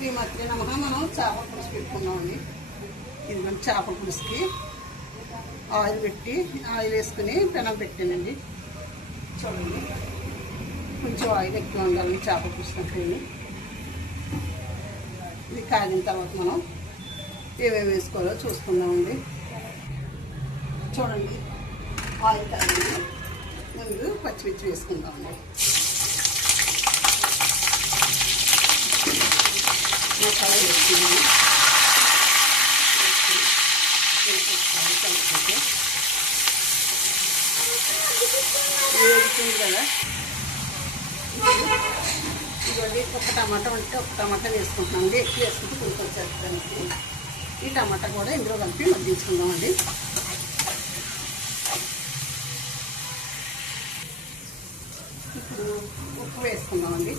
శ్రీమతి నమః. మనం చేపల పులుసు పెట్టుకున్నామండి. ఇది మన చేపల పులుసుకి ఆయిల్ వేసుకుని పెనం పెట్టానండి. చూడండి, కొంచెం ఆయిల్ ఎక్కువ ఉండాలి చేపల పులుసు అంటే. ఇది కాగిన తర్వాత మనం ఏమేమి వేసుకోవాలో చూసుకుందామండి. చూడండి, ఆయిల్ కాగింది. ముందు పచ్చిమిర్చి వేసుకుందామండి. మసాలా వేసుకున్నాము. వేసుకుంది కదా, ఇదిగోండి ఒక టమాటా ఉంటే ఒక టమాటా వేసుకుంటున్నామండి. ఎక్కువ వేసుకుంటే పులుసు వచ్చేస్తానికి. ఈ టమాటా కూడా ఇందులో కలిపి మగ్గించుకుందామండి. ఇప్పుడు ఉప్పు వేసుకుందామండి.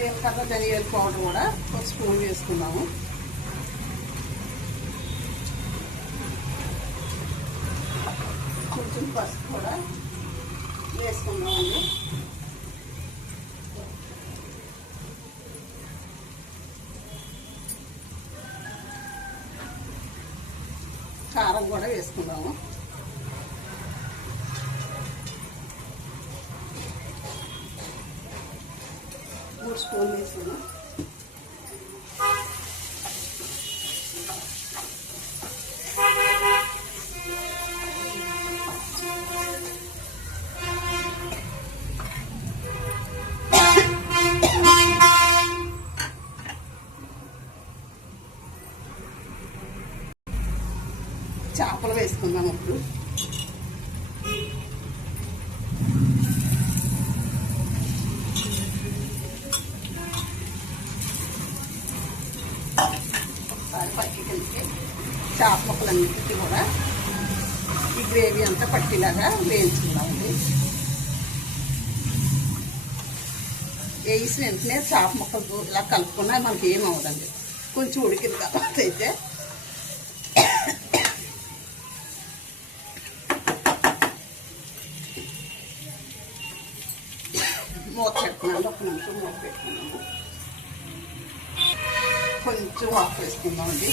జీలకర్ర ధనియాల పౌడర్ కూడా ఒక స్పూన్ వేసుకుందాము. కొంచెం పసుపు కూడా వేసుకుందామండి. కారం కూడా వేసుకుందాము. స్పూన్ వేసుకున్నాం. చేపలు వేసుకుందాం. ఇప్పుడు ఒకసారి పచ్చి కలిసి చేప ముక్కలన్నిటికీ కూడా ఈ గ్రేవీ అంతా పట్టిలాగా వేయించుకుందామండి. వేసిన వెంటనే చేప ముక్కలు ఇలా కలుపుకున్నా మనకి ఏమవుదండి. కొంచెం ఉడికింది కాబట్టి అయితే మూత పెట్టుకున్నాను. ఒక నిమిషం మూత పెట్టుకున్నాము. కొంచెం ఆఫ్ వేసుకుందామండి.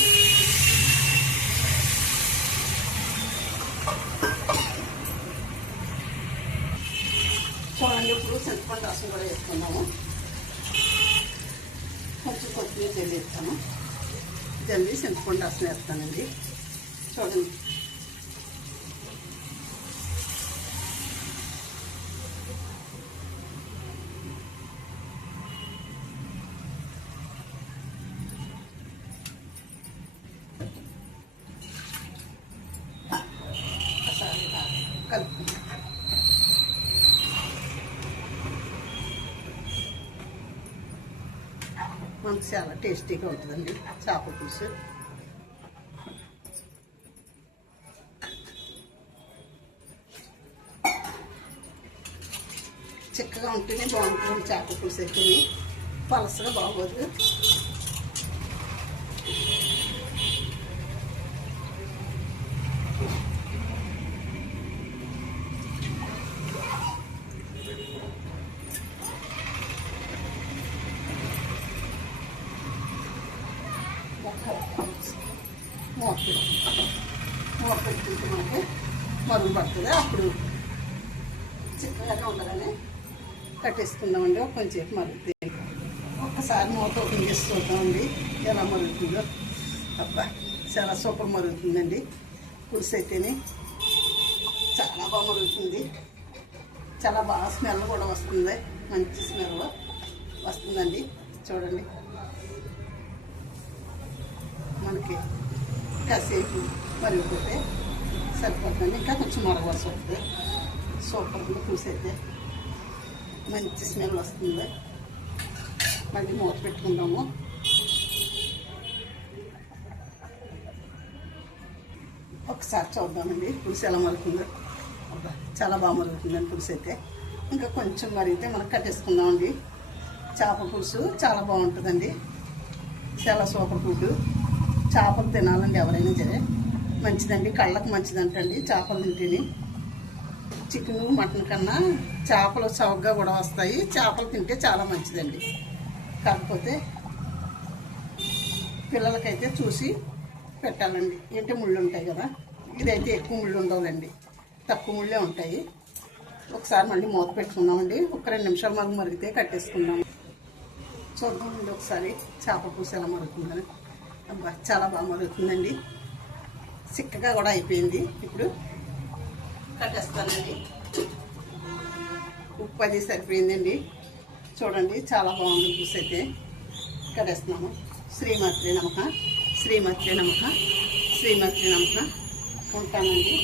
చూడండి, ఇప్పుడు చింతపండు రసం కూడా వేసుకున్నాము. కొంచెం కొత్తిమీర జల్లిస్తాను. జల్లి చింతపండు రసం వేస్తానండి. చూడండి, కలుపుకుందాం. మనకు చాలా టేస్టీగా ఉంటుందండి చేపల పులుసు. చిక్కగా ఉంటేనే బాగుంటుంది చేపల పులుసు అయితే, పలసగా బాగోదు. మూత పెట్టుకుంటే మనకి మరుగు పడుతుంది. అప్పుడు చిక్కగా ఉండగానే కట్టేసుకుందామండి. కొంచెంసేపు మరుగుతుంది. ఒక్కసారి మూత ఓపెన్ చేసి చూద్దామండి ఎలా మరుగుతుందో. అబ్బా, చాలా సూపర్ మరుగుతుందండి పులుసు అయితేనే. చాలా బాగా మరుగుతుంది. చాలా బాగా స్మెల్ కూడా వస్తుంది. మంచి స్మెల్ వస్తుందండి. చూడండి, మనకి కాసేపు మరిగిపోతే సరిపోతుంది. ఇంకా కొంచెం మరగవలసి వస్తుంది. సూపర్గా పులుసు అయితే మంచి స్మెల్ వస్తుంది. మళ్ళీ మూత పెట్టుకుందాము. ఒకసారి చూద్దామండి పులుసు ఎలా మరుగుతుందో. అబ్బా, చాలా బాగా మరుగుతుందండి పులుసు అయితే. ఇంకా కొంచెం మరిగితే మనం కట్టేసుకుందామండి. చేపల పులుసు చాలా బాగుంటుందండి. చాలా సూపర్ ఫుడ్. చేపలు తినాలండి ఎవరైనా సరే. మంచిదండి, కళ్ళకు మంచిదంటండి చేపలు తింటేనే. చికెన్ మటన్ కన్నా చేపలు చౌకగా కూడా వస్తాయి. చేపలు తింటే చాలా మంచిదండి. కాకపోతే పిల్లలకైతే చూసి పెట్టాలండి. ఏంటంటే ముళ్ళు ఉంటాయి కదా, ఇదైతే ఎక్కువ ముళ్ళు ఉండవులండి, తక్కువ ముళ్ళే ఉంటాయి. ఒకసారి మళ్ళీ మూత పెట్టుకుందామండి. ఒక 2 నిమిషాలు మనకు మరిగితే కట్టేసుకుందాం. చూద్దామండి ఒకసారి చేప పులుసు ఎలా మరుగుతుందని. అబ్బా చాలా బాగా మరుగుతుందండి, చిక్కగా కూడా అయిపోయింది. ఇప్పుడు కట్టేస్తానండి. ఉప్పు అది సరిపోయిందండి. చూడండి చాలా బాగుంది పులుసు అయితే. కట్టేస్తున్నాము. శ్రీమాత్రే నమః, శ్రీమాత్రే నమః, శ్రీమాత్రే నమః. ఉంటానండి.